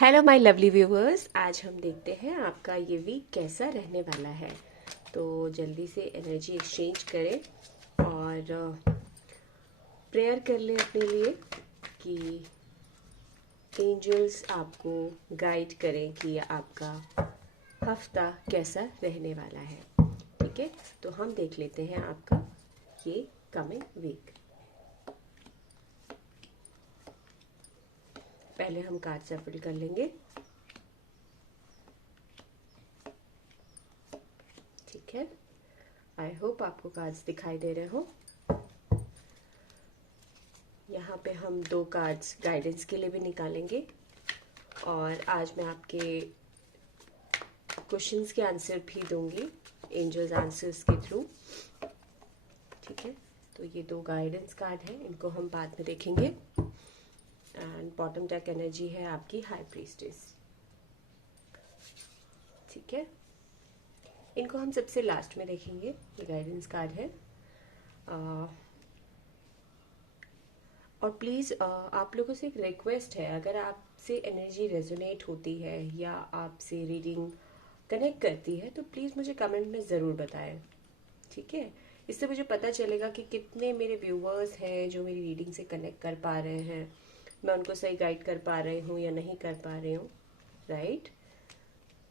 Hello my lovely viewers, आज हम देखते हैं आपका ये वीक कैसा रहने वाला है। तो जल्दी से एनर्जी एक्सचेंज करें और प्रेयर कर लें अपने लिए कि एंजल्स आपको गाइड करें कि आपका हफ्ता कैसा रहने वाला है। ठीक है, तो हम देख लेते हैं आपका ये कमिंग वीक। पहले हम कार्ड शफल कर लेंगे। ठीक है, आई होप आपको कार्ड्स दिखाई दे रहे हो। यहाँ पे हम दो कार्ड्स गाइडेंस के लिए भी निकालेंगे और आज मैं आपके क्वेश्चंस के आंसर भी दूंगी एंजल्स आंसर्स के थ्रू। ठीक है, तो ये दो गाइडेंस कार्ड हैं, इनको हम बाद में देखेंगे। एंड बॉटम डेक एनर्जी है आपकी हाई प्रीस्टेस। ठीक है, इनको हम सबसे लास्ट में देखेंगे। ये गाइडेंस कार्ड है। और प्लीज़ आप लोगों से एक रिक्वेस्ट है, अगर आपसे एनर्जी रेजोनेट होती है या आपसे रीडिंग कनेक्ट करती है तो प्लीज़ मुझे कमेंट में ज़रूर बताएं। ठीक है, इससे मुझे पता चलेगा कि कितने मेरे व्यूवर्स हैं जो मेरी रीडिंग से कनेक्ट कर पा रहे हैं, मैं उनको सही गाइड कर पा रही हूँ या नहीं कर पा रही हूँ। राइट,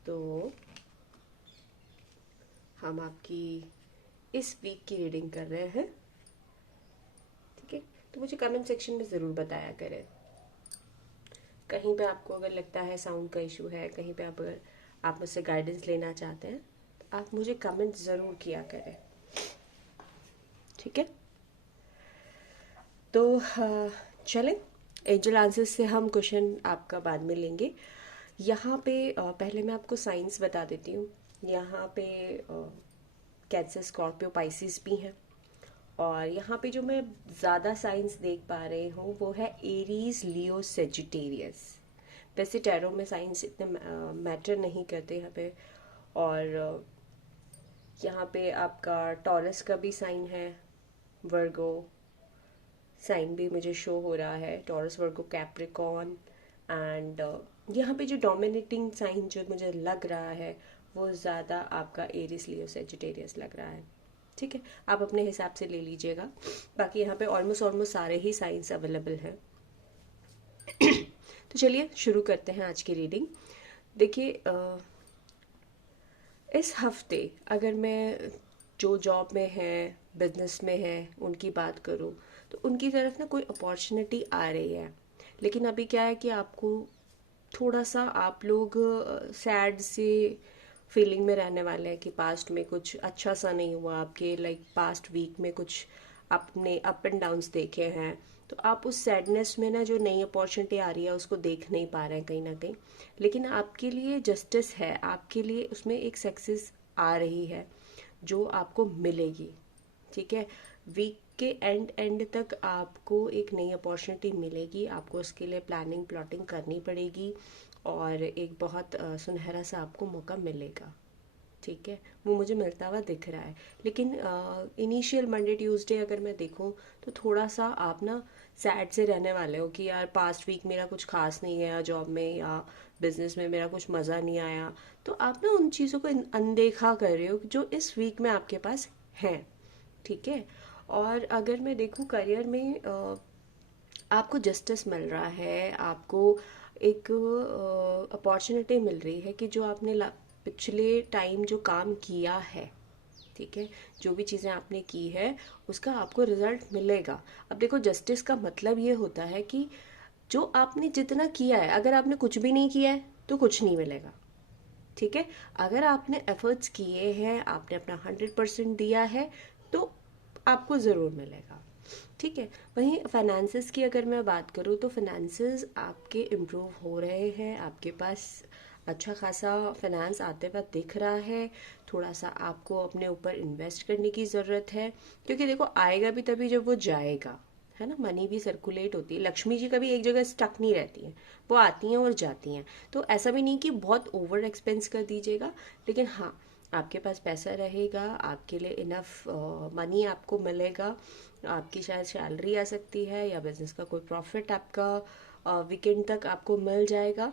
तो हम आपकी इस वीक की रीडिंग कर रहे हैं। ठीक है, तो मुझे कमेंट सेक्शन में ज़रूर बताया करें। कहीं पे आपको अगर लगता है साउंड का इशू है, कहीं पे आप अगर आप मुझसे गाइडेंस लेना चाहते हैं तो आप मुझे कमेंट ज़रूर किया करें। ठीक है, तो चलें, एंजल आंसर्स से हम क्वेश्चन आपका बाद में लेंगे। यहाँ पे पहले मैं आपको साइंस बता देती हूँ। यहाँ पे कैंसर, स्कॉर्पियो, पाइसिस भी हैं। और यहाँ पे जो मैं ज़्यादा साइंस देख पा रही हूँ वो है एरीज, लियो, सेजिटेरियस। वैसे टैरो में साइंस इतने मैटर नहीं करते यहाँ पे। और यहाँ पे आपका टॉरस का भी साइन है, वर्गो साइन भी मुझे शो हो रहा है, टॉरस, वर्गो, कैप्रिकॉन। एंड यहाँ पे जो डोमिनेटिंग साइन जो मुझे लग रहा है वो ज़्यादा आपका एरिस, लियो, सेजिटेरियस लग रहा है। ठीक है, आप अपने हिसाब से ले लीजिएगा। बाकी यहाँ पे ऑलमोस्ट ऑलमोस्ट सारे ही साइंस अवेलेबल हैं। तो चलिए शुरू करते हैं आज की रीडिंग। देखिए, इस हफ्ते अगर मैं जो जॉब में है, बिजनेस में है, उनकी बात करूँ तो उनकी तरफ ना कोई अपॉर्चुनिटी आ रही है। लेकिन अभी क्या है कि आपको थोड़ा सा आप लोग सैड से फीलिंग में रहने वाले हैं कि पास्ट में कुछ अच्छा सा नहीं हुआ आपके, लाइक पास्ट वीक में कुछ आपने अप एंड डाउन्स देखे हैं। तो आप उस सैडनेस में ना जो नई अपॉर्चुनिटी आ रही है उसको देख नहीं पा रहे हैं कहीं ना कहीं। लेकिन आपके लिए जस्टिस है, आपके लिए उसमें एक सक्सेस आ रही है जो आपको मिलेगी। ठीक है, वीक के एंड तक आपको एक नई अपॉर्चुनिटी मिलेगी। आपको उसके लिए प्लानिंग, प्लॉटिंग करनी पड़ेगी और एक बहुत सुनहरा सा आपको मौका मिलेगा। ठीक है, वो मुझे मिलता हुआ दिख रहा है। लेकिन इनिशियल मंडे ट्यूसडे अगर मैं देखूं तो थोड़ा सा आप ना सैड से रहने वाले हो कि यार पास्ट वीक मेरा कुछ खास नहीं गया, जॉब में या बिजनेस में मेरा कुछ मज़ा नहीं आया। तो आप ना उन चीज़ों को अनदेखा कर रहे हो जो इस वीक में आपके पास हैं। ठीक है, और अगर मैं देखूं करियर में आपको जस्टिस मिल रहा है, आपको एक अपॉर्चुनिटी मिल रही है कि जो आपने पिछले टाइम जो काम किया है, ठीक है, जो भी चीज़ें आपने की है उसका आपको रिजल्ट मिलेगा। अब देखो, जस्टिस का मतलब ये होता है कि जो आपने जितना किया है, अगर आपने कुछ भी नहीं किया है तो कुछ नहीं मिलेगा। ठीक है, अगर आपने एफर्ट्स किए हैं, आपने अपना 100% दिया है तो आपको ज़रूर मिलेगा। ठीक है, वहीं फाइनेंसेस की अगर मैं बात करूँ तो फाइनेंसेस आपके इम्प्रूव हो रहे हैं, आपके पास अच्छा खासा फाइनेंस आते हुए दिख रहा है। थोड़ा सा आपको अपने ऊपर इन्वेस्ट करने की ज़रूरत है, क्योंकि देखो आएगा भी तभी जब वो जाएगा, है ना। मनी भी सर्कुलेट होती है, लक्ष्मी जी कभी एक जगह स्टक नहीं रहती हैं, वो आती हैं और जाती हैं। तो ऐसा भी नहीं कि बहुत ओवर एक्सपेंस कर दीजिएगा, लेकिन हाँ, आपके पास पैसा रहेगा, आपके लिए इनफ मनी आपको मिलेगा। आपकी शायद सैलरी आ सकती है या बिजनेस का कोई प्रॉफिट आपका वीकेंड तक आपको मिल जाएगा।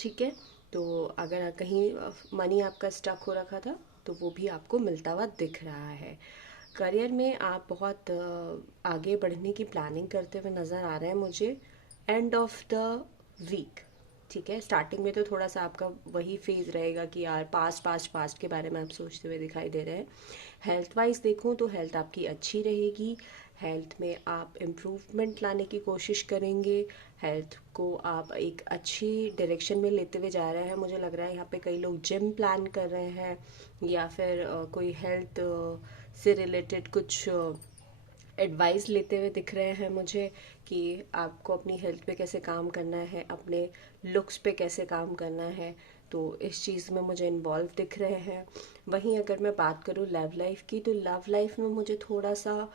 ठीक है। तो अगर कहीं मनी आपका स्टक हो रखा था तो वो भी आपको मिलता हुआ दिख रहा है। करियर में आप बहुत आगे बढ़ने की प्लानिंग करते हुए नज़र आ रहे हैं मुझे एंड ऑफ द वीक। ठीक है, स्टार्टिंग में तो थोड़ा सा आपका वही फेज रहेगा कि यार पास्ट पास्ट पास्ट के बारे में आप सोचते हुए दिखाई दे रहे हैं। हेल्थ वाइज देखूँ तो हेल्थ आपकी अच्छी रहेगी। हेल्थ में आप इम्प्रूवमेंट लाने की कोशिश करेंगे। हेल्थ को आप एक अच्छी डायरेक्शन में लेते हुए जा रहे हैं। मुझे लग रहा है यहाँ पे कई लोग जिम प्लान कर रहे हैं या फिर कोई हेल्थ से रिलेटेड कुछ एडवाइस लेते हुए दिख रहे हैं मुझे कि आपको अपनी हेल्थ पे कैसे काम करना है, अपने लुक्स पे कैसे काम करना है। तो इस चीज़ में मुझे इन्वॉल्व दिख रहे हैं। वहीं अगर मैं बात करूँ लव लाइफ की, तो लव लाइफ में मुझे थोड़ा सा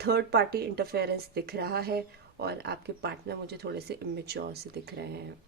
थर्ड पार्टी इंटरफेरेंस दिख रहा है और आपके पार्टनर मुझे थोड़े से इमेच्योर से दिख रहे हैं।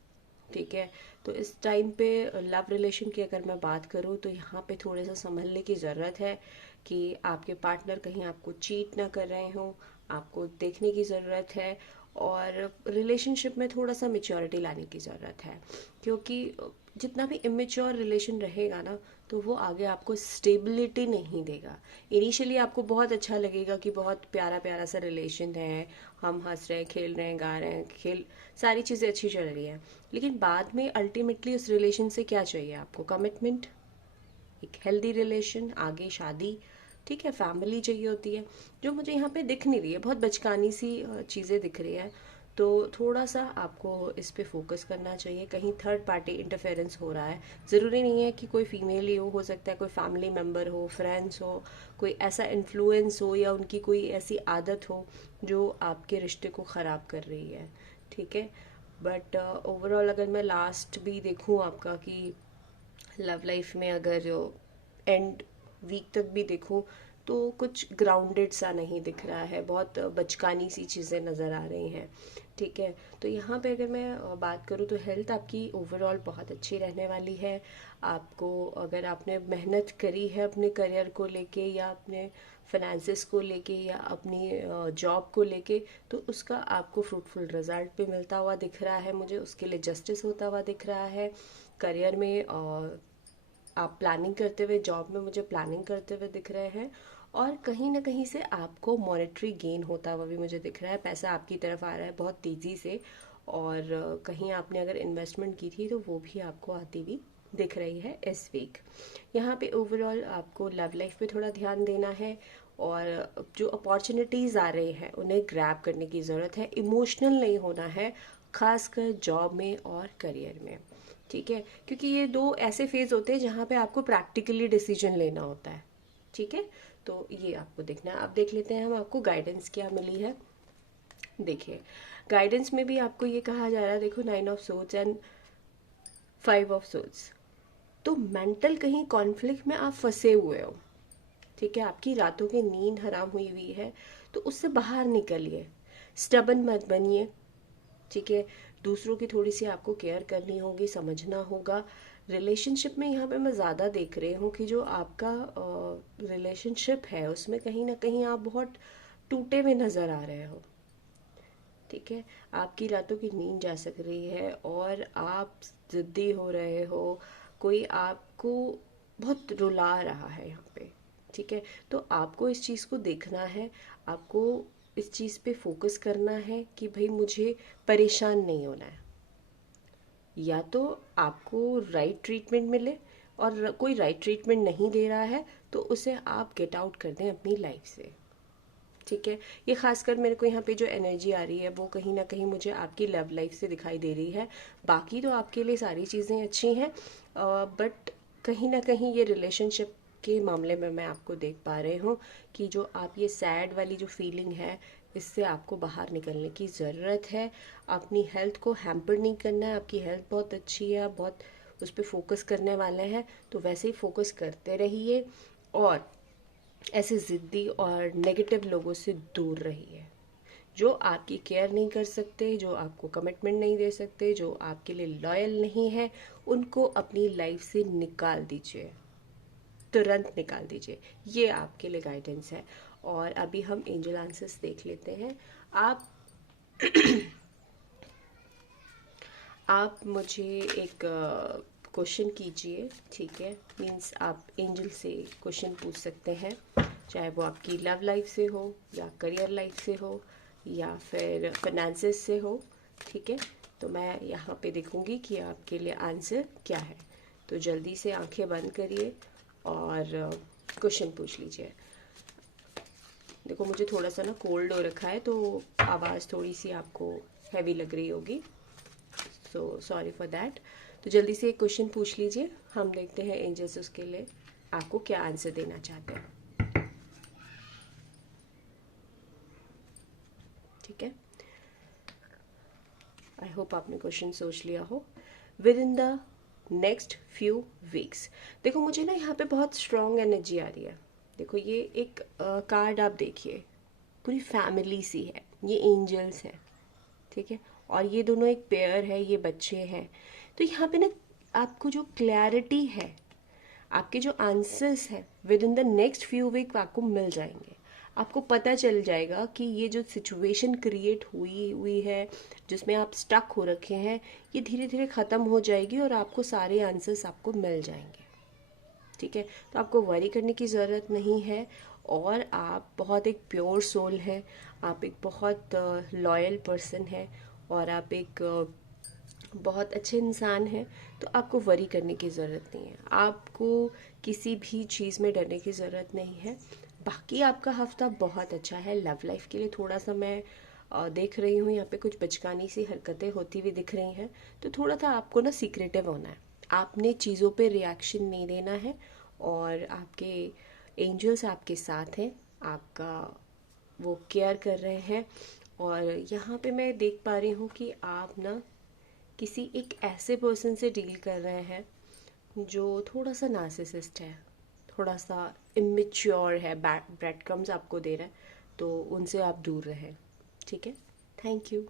ठीक है, तो इस टाइम पे लव रिलेशन की अगर मैं बात करूँ तो यहाँ पे थोड़े सा संभलने की ज़रूरत है कि आपके पार्टनर कहीं आपको चीट ना कर रहे हों। आपको देखने की ज़रूरत है और रिलेशनशिप में थोड़ा सा मेच्योरिटी लाने की ज़रूरत है, क्योंकि जितना भी इमेच्योर रिलेशन रहेगा ना तो वो आगे आपको स्टेबिलिटी नहीं देगा। इनिशियली आपको बहुत अच्छा लगेगा कि बहुत प्यारा प्यारा सा रिलेशन है, हम हंस रहे हैं, खेल रहे हैं, गा रहे हैं, खेल सारी चीज़ें अच्छी चल रही हैं। लेकिन बाद में अल्टीमेटली उस रिलेशन से क्या चाहिए आपको? कमिटमेंट, एक हेल्दी रिलेशन, आगे शादी, ठीक है, फैमिली चाहिए होती है, जो मुझे यहाँ पे दिख नहीं रही है। बहुत बचकानी सी चीज़ें दिख रही है। तो थोड़ा सा आपको इस पे फोकस करना चाहिए। कहीं थर्ड पार्टी इंटरफेरेंस हो रहा है, ज़रूरी नहीं है कि कोई फीमेल ही हो सकता है कोई फैमिली मेम्बर हो, फ्रेंड्स हो, कोई ऐसा इन्फ्लुएंस हो या उनकी कोई ऐसी आदत हो जो आपके रिश्ते को ख़राब कर रही है। ठीक है, बट ओवरऑल अगर मैं लास्ट भी देखूँ आपका कि लव लाइफ में अगर एंड वीक तक भी देखूं तो कुछ ग्राउंडेड सा नहीं दिख रहा है, बहुत बचकानी सी चीज़ें नज़र आ रही हैं। ठीक है, तो यहाँ पे अगर मैं बात करूँ तो हेल्थ आपकी ओवरऑल बहुत अच्छी रहने वाली है। आपको अगर आपने मेहनत करी है अपने करियर को लेके या अपने फाइनेंसिस को लेके या अपनी जॉब को लेके, तो उसका आपको फ्रूटफुल रिजल्ट भी मिलता हुआ दिख रहा है मुझे, उसके लिए जस्टिस होता हुआ दिख रहा है। करियर में आप प्लानिंग करते हुए, जॉब में मुझे प्लानिंग करते हुए दिख रहे हैं और कहीं ना कहीं से आपको मॉनेटरी गेन होता हुआ भी मुझे दिख रहा है। पैसा आपकी तरफ आ रहा है बहुत तेज़ी से और कहीं आपने अगर इन्वेस्टमेंट की थी तो वो भी आपको आती हुई दिख रही है इस वीक। यहाँ पे ओवरऑल आपको लव लाइफ पे थोड़ा ध्यान देना है और जो अपॉर्चुनिटीज़ आ रही हैं उन्हें ग्रैब करने की ज़रूरत है। इमोशनल नहीं होना है, खासकर जॉब में और करियर में। ठीक है, क्योंकि ये दो ऐसे फेज होते हैं जहाँ पे आपको प्रैक्टिकली डिसीजन लेना होता है। ठीक है, तो ये आपको देखना है। अब देख लेते हैं हम आपको गाइडेंस क्या मिली है। देखिए, गाइडेंस में भी आपको ये कहा जा रहा है, देखो 9 of swords and 5 of swords. तो मेंटल कहीं कॉन्फ्लिक्ट में आप फंसे हुए हो। ठीक है, आपकी रातों की नींद हराम हुई हुई है, तो उससे बाहर निकलिए। स्टबन मत बनिए। ठीक है, दूसरों की थोड़ी सी आपको केयर करनी होगी, समझना होगा। रिलेशनशिप में यहाँ पे मैं ज़्यादा देख रही हूँ कि जो आपका रिलेशनशिप है उसमें कहीं ना कहीं आप बहुत टूटे हुए नज़र आ रहे हो। ठीक है, आपकी रातों की नींद जा सक रही है और आप जिद्दी हो रहे हो, कोई आपको बहुत रुला रहा है यहाँ पे। ठीक है, तो आपको इस चीज़ को देखना है, आपको इस चीज़ पे फोकस करना है कि भाई मुझे परेशान नहीं होना है। या तो आपको राइट ट्रीटमेंट मिले और कोई राइट ट्रीटमेंट नहीं दे रहा है तो उसे आप गेट आउट कर दें अपनी लाइफ से। ठीक है, ये खासकर मेरे को यहाँ पे जो एनर्जी आ रही है वो कहीं ना कहीं मुझे आपकी लव लाइफ से दिखाई दे रही है। बाकी तो आपके लिए सारी चीज़ें अच्छी हैं, बट कहीं ना कहीं ये रिलेशनशिप के मामले में मैं आपको देख पा रही हूँ कि जो आप ये सैड वाली जो फीलिंग है इससे आपको बाहर निकलने की ज़रूरत है। अपनी हेल्थ को हैम्पर नहीं करना है। आपकी हेल्थ बहुत अच्छी है, आप बहुत उस पर फोकस करने वाले हैं, तो वैसे ही फोकस करते रहिए और ऐसे ज़िद्दी और नेगेटिव लोगों से दूर रहिए जो आपकी केयर नहीं कर सकते, जो आपको कमिटमेंट नहीं दे सकते, जो आपके लिए लॉयल नहीं है। उनको अपनी लाइफ से निकाल दीजिए, तुरंत निकाल दीजिए। ये आपके लिए गाइडेंस है। और अभी हम एंजल आंसर्स देख लेते हैं। आप आप मुझे एक क्वेश्चन कीजिए, ठीक है। मीन्स आप एंजल से क्वेश्चन पूछ सकते हैं, चाहे वो आपकी लव लाइफ से हो या करियर लाइफ से हो या फिर फाइनेंसेस से हो, ठीक है। तो मैं यहाँ पे देखूँगी कि आपके लिए आंसर क्या है। तो जल्दी से आंखें बंद करिए और क्वेश्चन पूछ लीजिए। देखो मुझे थोड़ा सा ना कोल्ड हो रखा है, तो आवाज़ थोड़ी सी आपको हैवी लग रही होगी, सो सॉरी फॉर दैट। तो जल्दी से एक क्वेश्चन पूछ लीजिए, हम देखते हैं एंजल्स उसके लिए आपको क्या आंसर देना चाहते हैं, ठीक है। आई होप आपने क्वेश्चन सोच लिया हो। With in the next few weeks, देखो मुझे ना यहाँ पे बहुत स्ट्रॉन्ग एनर्जी आ रही है। देखो ये एक कार्ड आप देखिए, पूरी फैमिली सी है, ये एंजल्स है, ठीक है। और ये दोनों एक पेयर है, ये बच्चे हैं। तो यहाँ पे ना आपको जो क्लैरिटी है, आपके जो आंसर्स हैं within the next few week आपको मिल जाएंगे। आपको पता चल जाएगा कि ये जो सिचुएशन क्रिएट हुई हुई है जिसमें आप स्टक हो रखे हैं, ये धीरे धीरे ख़त्म हो जाएगी और आपको सारे आंसर्स आपको मिल जाएंगे, ठीक है। तो आपको वरी करने की ज़रूरत नहीं है। और आप बहुत एक प्योर सोल है, आप एक बहुत लॉयल पर्सन है और आप एक बहुत अच्छे इंसान हैं। तो आपको वरी करने की ज़रूरत नहीं है, आपको किसी भी चीज़ में डरने की ज़रूरत नहीं है। बाकी आपका हफ्ता बहुत अच्छा है। लव लाइफ के लिए थोड़ा सा मैं देख रही हूँ यहाँ पे कुछ बचकानी सी हरकतें होती हुई दिख रही हैं, तो थोड़ा सा आपको ना सीक्रेटिव होना है, आपने चीज़ों पे रिएक्शन नहीं देना है। और आपके एंजल्स आपके साथ हैं, आपका वो केयर कर रहे हैं। और यहाँ पे मैं देख पा रही हूँ कि आप ना किसी एक ऐसे पर्सन से डील कर रहे हैं जो थोड़ा सा नार्सिसिस्ट है, थोड़ा सा इमेच्योर है, ब्रेड क्रम्स आपको दे रहा है, तो उनसे आप दूर रहें, ठीक है। Thank you.